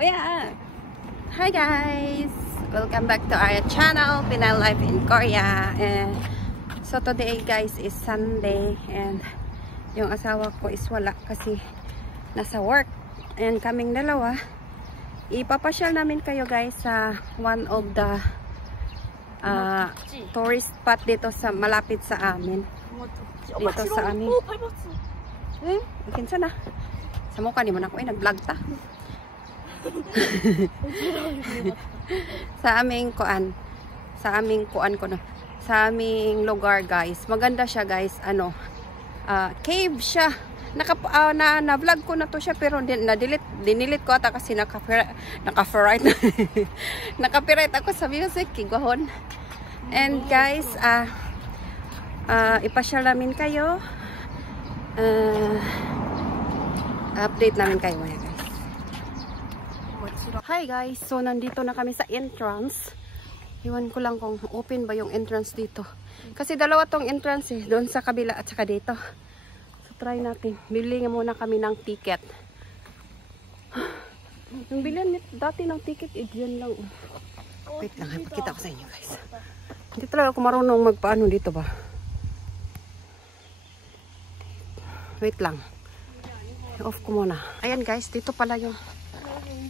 Yeah. Hi guys! Welcome back to our channel, Pinay Life in Korea. And so today guys is Sunday and yung asawa ko is wala kasi nasa work. And kaming dalawa, ipapasyal namin kayo guys sa one of the tourist spot dito sa malapit sa amin. Dito sa amin. Kinsa na? Sa mukha ni mo na ko nag-vlog ta. Sa aming kuan ko no. Sa aming lugar guys. Maganda siya guys. Cave siya. Na-vlog ko na to siya pero dinilit ko ata kasi naka-copyright. Naka-copyright ako sa music, kigwahon. And guys, ipasyal namin kayo. Update namin kayo maya guys. Hi guys, so nandito na kami sa entrance. Iwan ko lang kung open ba yung entrance dito. Kasi dalawa tong entrance doon sa kabila at saka dito. So try natin. Bili muna kami ng ticket. Yung bilihan dati ng ticket, diyan lang. Wait lang, ipakita ko sa inyo guys. Hindi talaga ako marunong magpaano dito ba. Wait lang. Off ko muna. Ayan guys, dito pala yung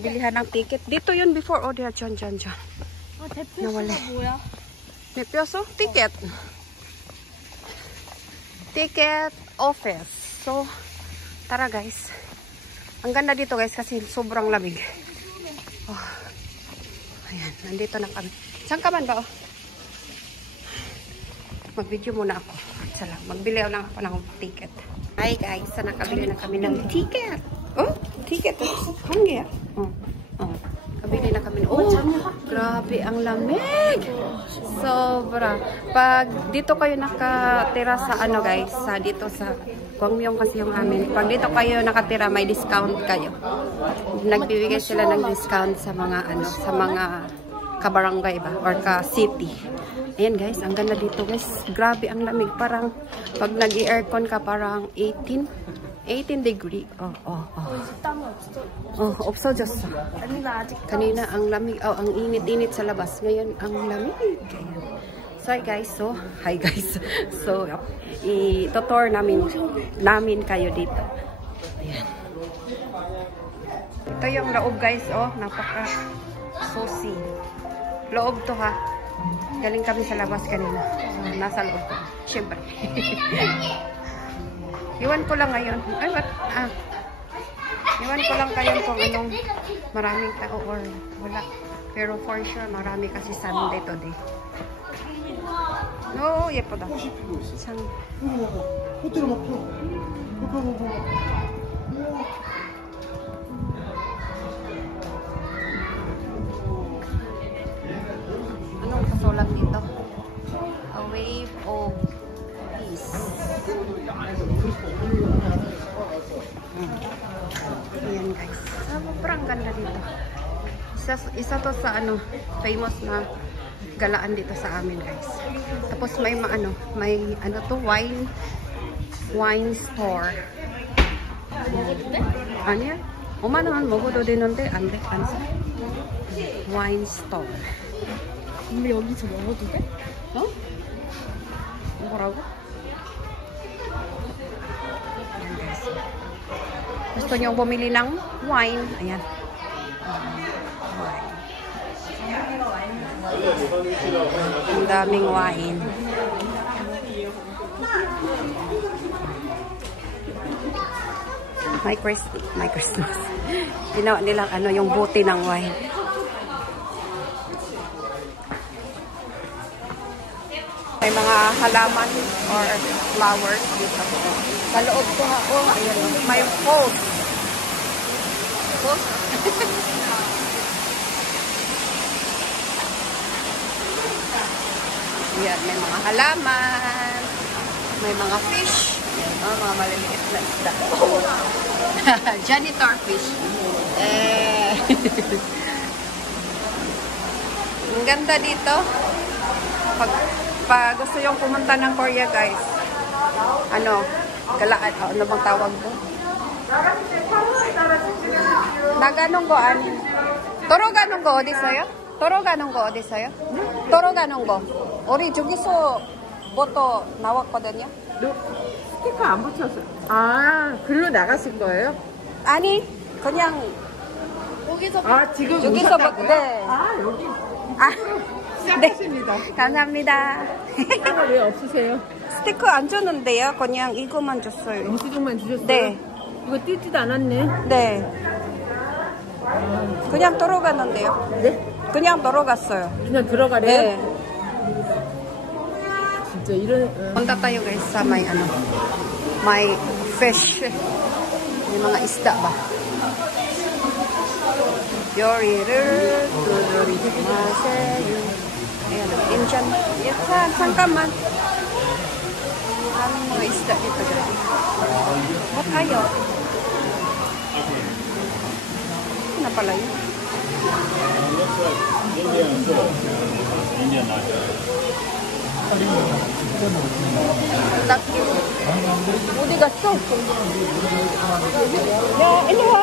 bilihan ng ticket. Dito yun before. Oh, diyan. Nawala. May piyoso? Ticket. Ticket office. So, tara guys. Ang ganda dito guys kasi sobrang lamig. Oh. Ayan, nandito na kami. Saan ka man ba? Oh? Mag-video muna ako. Salang, magbili lang ako ng ticket. Hi guys, nakabili na kami ng ticket. Oh, ticket. Hangya. Kabili na kami. Oh, grabe ang lamig. Sobra. Pag dito kayo nakatira sa guys, dito sa Gwangyong kasi yung amin. Pag dito kayo nakatira, may discount kayo. Nagbibigay sila ng discount sa mga sa mga kabarangay ba or ka-city. Ayan guys, ang ganda dito guys. Grabe ang lamig. Parang pag nag-aircon ka parang 18 degree. Opsojossa. Kanina ang lamig. Oh, ang init-init sa labas. Ngayon ang lamig. So hi guys. So i-tutor namin kayo dito. Ayan. Ito yung loob guys. Oh, napaka susi. Loob to ha. Galing kami sa labas kanina. So, nasa loob ko. Siyempre. Iwan ko lang ngayon. Iwan ko lang kayo kung anong maraming tao or wala. Pero for sure, marami kasi Sunday today. No, yepo da. Anong kasulat dito? A wave of peace. Ayan guys. Sobrang ganda dito. Isa to sa famous na galaan dito sa amin guys. Tapos may wine store. Ano yan? Naman 먹어도 되는데 안 돼. Wine store. 우리 여기서 먹어도 돼? 뭐라고? Ayan guys. Gusto nyo bumili ng wine? Ayan. Wine. Ang daming wine. My Christmas. Ginawa nilang yung buti ng wine. May mga halaman or flowers dito. Sa loob ko ha. Oh, ayan. May post. Post? Ayan, may mga halaman. May mga fish. Ayan, mga maliliit na isda. Janitor fish. Ang ganda dito. Pag gusto yung pumunta ng Korea guys, galaan, ano bang tawag doon? 나가는 거 아니. 도로 가는 거 어디 있어요? 도로 가는 거 어디 있어요? 도로 가는 거. 우리 저기서 뭐또 나왔거든요. 스티커 안 붙였어요. 아, 글로 나가실 거예요? 아니, 그냥 아, 지금 여기서 오셨다고요? 네. 아, 여기 아, 시작하십니다. 네. 감사합니다. 스티커 왜 없으세요? 스티커 안 줬는데요. 그냥 이거만 줬어요. 영수증만 주셨어요? 네. 이거 띄지도 않았네. 네. 그냥 돌아갔는데요. 네? 그냥 돌아갔어요. 그냥 들어가래요? 네. 진짜 이런 Punta tayo guys sa may ano, may fish. May mga isda ba? 요리를 두드리지 마세요. Ayan, Indian. Yan, 잠깐만. Maraming mga isda dito guys. Ba't tayo? Ano na pala yun? Laki. 어디 갔어? 야, 일로 와.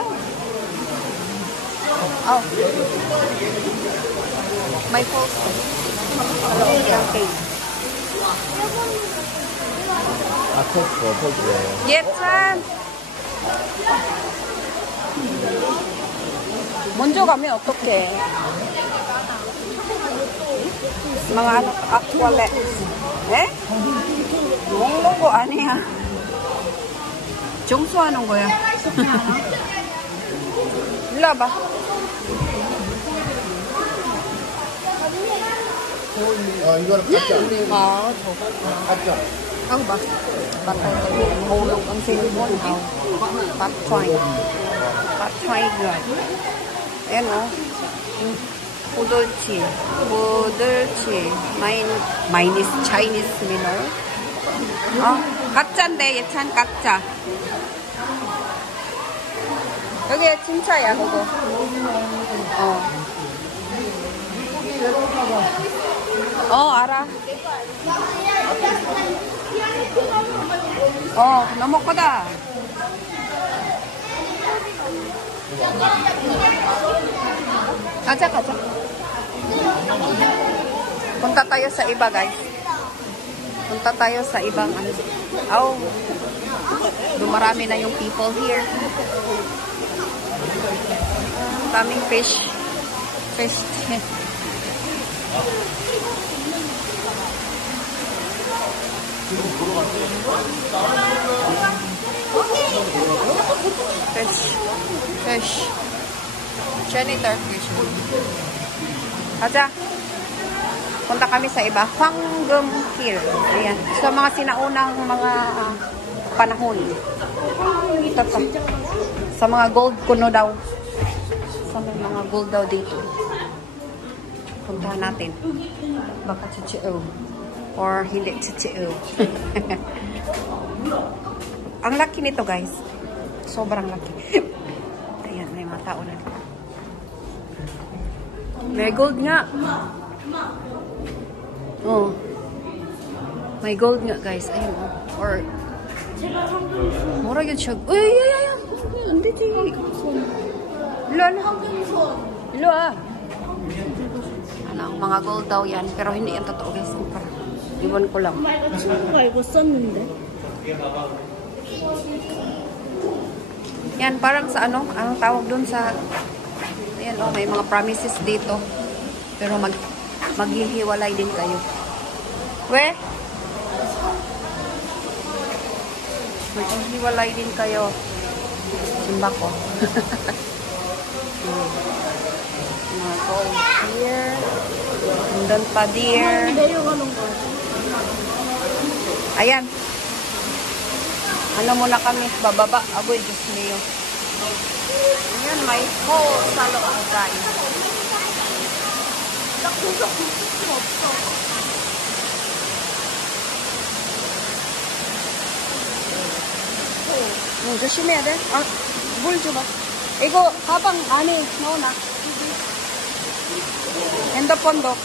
My phone. Okay. 아, 포크. 예찬. 먼저 가면 어떡해? mga ano, aqualet. Eh? 먹는 거 아니야. 정수하는 거야. 일로 와봐. 이거는 가짜. 가짜. Ang ba? Batay kayo. Mahulog ang silikon. Patway. Patway good. Ayan o. Pudolchi. Pudolchi. Chinese Chinese minor. 가짜인데 예찬 가짜. 여기 진짜야 그거. 알아. 너무 크다. 가자. Punta tayo sa iba, guys. Punta tayo sa ibang ano. Dumarami na yung people here. Daming fish. Fish. Fish. Janitor fish. Kaja. Punta kami sa iba. Hwanggeum Hill. Ayan. Sa mga sinaunang mga panahon. Ito pa. Sa mga gold kuno daw. Sa mga gold daw dito. Puntahan natin. Baka chichio. Or hindi chichio. Ang laki nito, guys. Sobrang laki. Ayan, may mga tao na dito. May gold nga. May gold nga, guys. Ayun, Or, 뭐라 siya? 야야야. 안 되지. 일로 와. Ano, mga gold daw yan. Pero hindi yan totoo, guys. Iwan ko lang. 친구가 이거 썼는데. Yan, parang sa ano, ang tawag dun sa, ayan may mga promises dito. Pero maghihiwalay din kayo. Maghihiwalay din kayo. Simba ko. Mga gold here. Nandun pa deer. 내려가는 거. Ayan. Ano muna kami, bababa. Aboy, Diyos niyo. Ayan, may hole sa loob, guys. 조심해야 돼. 물 줘봐. 이거 가방 안에 넣어놔. 핸드폰도.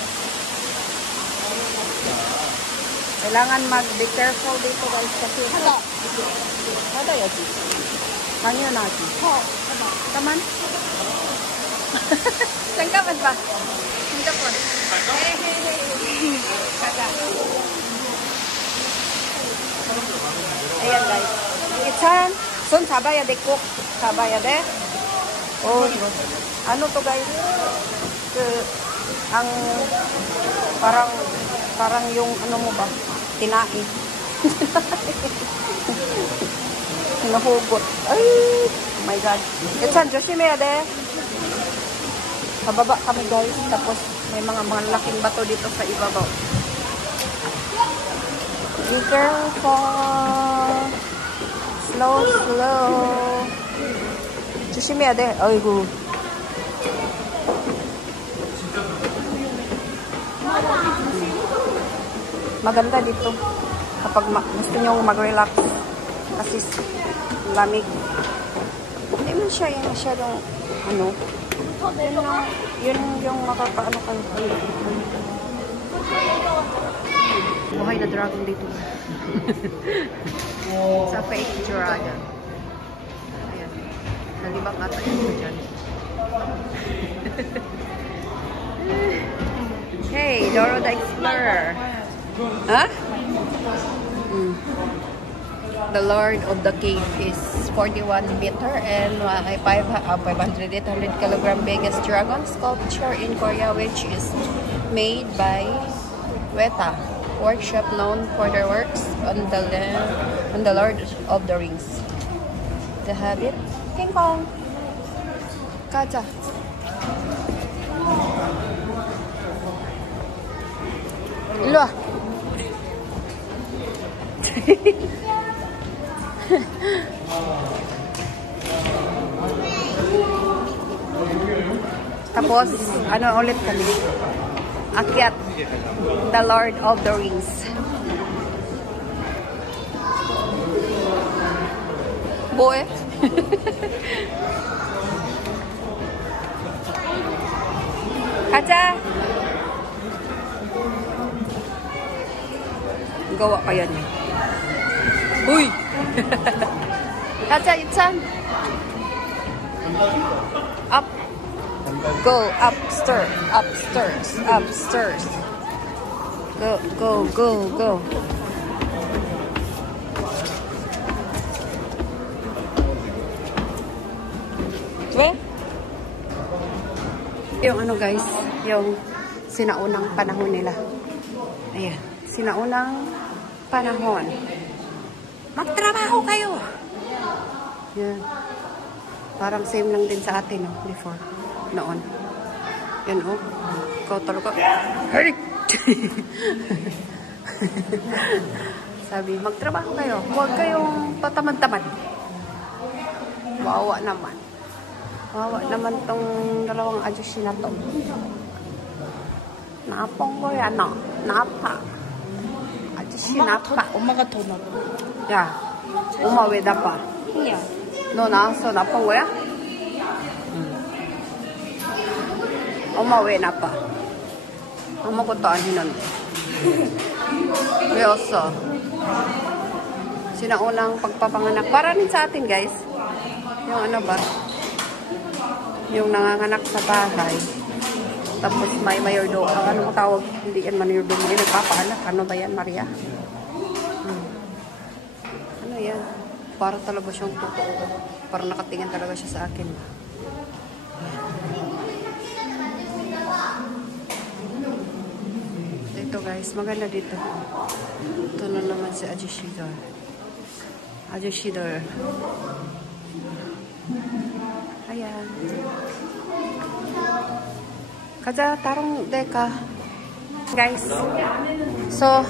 Kailangan mag-be careful dito, guys. Kasi hadayati. 당연하지. Come on. Sangkapan pa. Sangkapan. Kaga. Ayan guys. Itchan. Son sabaya de cook. Sabaya de. Oh, ano to guys? Ang parang yung ano mo ba? Tinae. Nahugot. Ay, oh my god. Itchan, joshimea de. Pababa kami guys. Tapos may mga laking bato dito sa ibabaw. Be careful. Slow, slow. 조심해야 돼. 아이고. Maganda dito kapag gusto nyo mag-relax kasi lamig. Hindi man siya yung masyadong ano. Yun yung makakaano kayo. Buhay na dragon dito. Sa fake dragon. Ayan. Nalibang ata ito dyan. Hey, Doro the Explorer. Huh? The Lord of the Cave is 41 meter and 500 kilogram biggest dragon sculpture in Korea, which is made by Weta Workshop, known for their works on the Lord of the Rings. The Hobbit. King Kong. 가자. 일로 와. Tapos, ano ulit kami? Akyat. The Lord of the Rings. Boy. Kaca. Gawa pa yan. Uy! Kaca, Itchan. Up. Go upstairs. Upstairs. Upstairs. Go, go, go, go. Diba? Yung ano guys, yung sinaunang panahon nila. Ayan, sinaunang panahon. Magtrabaho kayo! Yan. Parang same lang din sa atin, no? Before. Noon. Yan, oh. Ikaw talaga. Hey! Sabi, magtrabaho kayo. Huwag kayong tatamad-tamad. Wawa naman. Wawa naman tong dalawang ajushi na to. Napong ko yan, no? Napa. Ajushi napa. 엄마가 더 나가. 야, 엄마 왜 나빠? 야. 너 나왔어? 나쁜 거야? 엄마 왜 나빠? 아무것도 안 했는데. 왜 왔어? Sinaunang pagpapanganak. Para rin sa atin, guys. Yung ano ba? Yung nanganganak sa bahay. Tapos may mayordomo. Ano mo tawag? Hindi yan mayordomo. Yung nagpapaanak. Ano ba yan, Maria? Ano yan? Para talaga siyang totoo. Para nakatingin talaga siya sa akin. Ito guys, maganda dito. Ito na naman si Ajushidor. Ajushidor. Ayan. Kaja, tarong deka. Guys. So,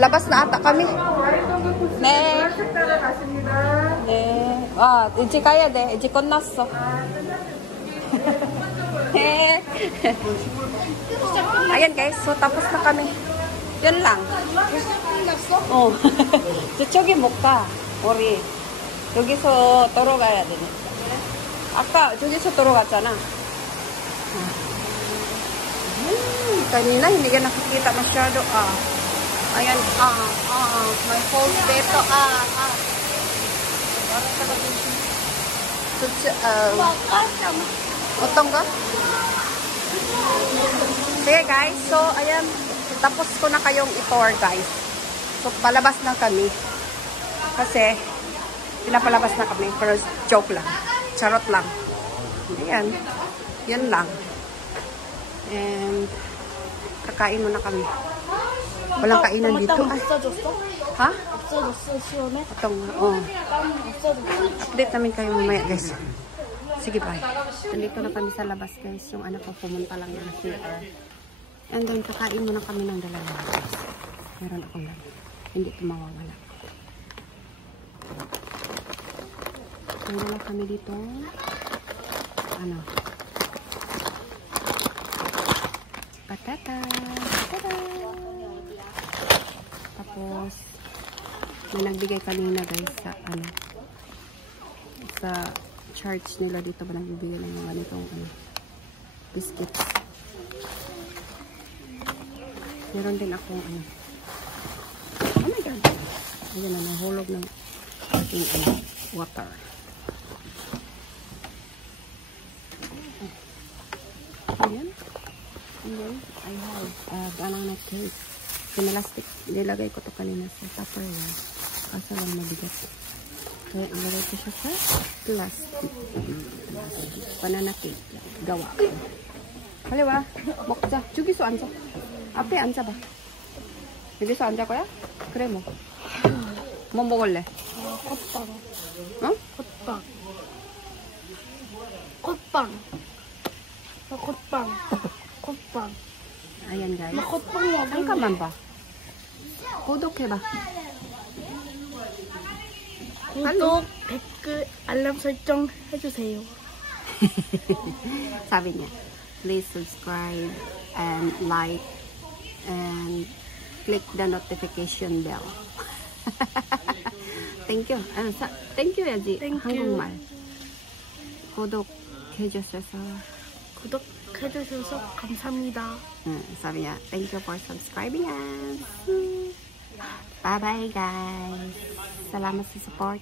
labas na ata kami. 네. 네. 아, 이제 가야 돼. 이제 끝났어. 네. Ayan guys, so tapos na kami. Yun lang. 어. 저쪽에 못 가. 우리 여기서 돌아가야 되니까. 아까 저기서 돌아갔잖아. Kanina hindi ka nakikita masyado. Ayan, may falls dito. Parang talaga Otong ka? Sige guys, so ayan, tapos ko na kayong i-tour guys. So palabas na kami. Kasi, pinapalabas na kami. Pero joke lang. Charot lang. Ayan. Yan lang. And, kakain muna kami. Walang kainan dito. Ay. Ha? Itong, oh. Update namin kayo mamaya guys. Sige, bye. Nandito na kami sa labas guys. Yung anak ko pumunta lang na CR. And then, kakain muna kami ng dalawa guys. Meron akong lang. Hindi ito mawawala. Nandala kami dito. Ano? Patata. Patata. Tapos, may nagbigay kanina guys sa ano. Sa church nila dito ba nagbibigay ng mga ganitong ano, biscuits. Meron din akong ano. Oh my god. Ayan na, nahulog ng aking ano, water. Ayan. And then, I have banana cake. Pinalastik. Nilagay ko to kanina sa Tupperware. Kaso lang mabigat. Kaya ilagay ko siya sa plastic. Banana cake. Gawa. Haliwa. 먹자. 저기서 앉아. 앞에 앉아봐. 여기서 앉을 거야? 그래 뭐. 뭐 먹을래? 콧빵. 어? 콧빵. 콧빵. 콧빵. 콧빵. Ayan guys. 콧빵 먹을래. 잠깐만 봐. 구독해봐. 구독, 댓글, 알람 설정 해주세요. Sabi niya, please subscribe and like and click the notification bell. Thank you. Thank you 야지. Thank you. 한국말. 구독해주셔서. 구독해주셔서 감사합니다. Sabi niya, thank you for subscribing us. Bye bye guys. Salamat sa support.